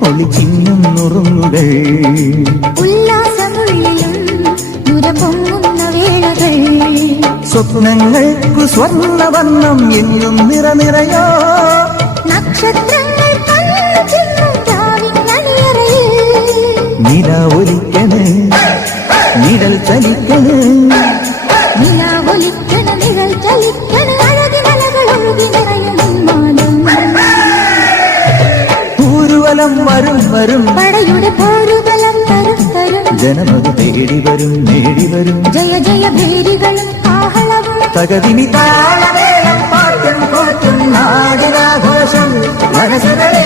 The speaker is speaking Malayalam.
ഒളിച്ചിന്നും നുറുങ്ങുകൾ ഉല്ലാസമുള്ളിലും നുരപൊങ്ങുന്ന വേളകൾ സ്വപ്നങ്ങൾക്കു സ്വർണ്ണവർണ്ണം എന്നും നിറനിറയോ നക്ഷത്രങ്ങൾ നില ഒലിക്കണ് നിഴൽ ചലിക്കണ് നിഴൽ ചലിക്കണ് അഴകിമലകളൊഴുകി നിറയും ഊരുവലം വരും വരും പടയുടെ പോരുബലം തരും തരും ജനമത് തേടി വരും നേടി വരും ജയ ജയ ഭേരികളും ആഹളവും തകതിനി താളമേളം പാട്ടും കൂട്ടും നാടിനാഘോഷം മനസ്സുകളെ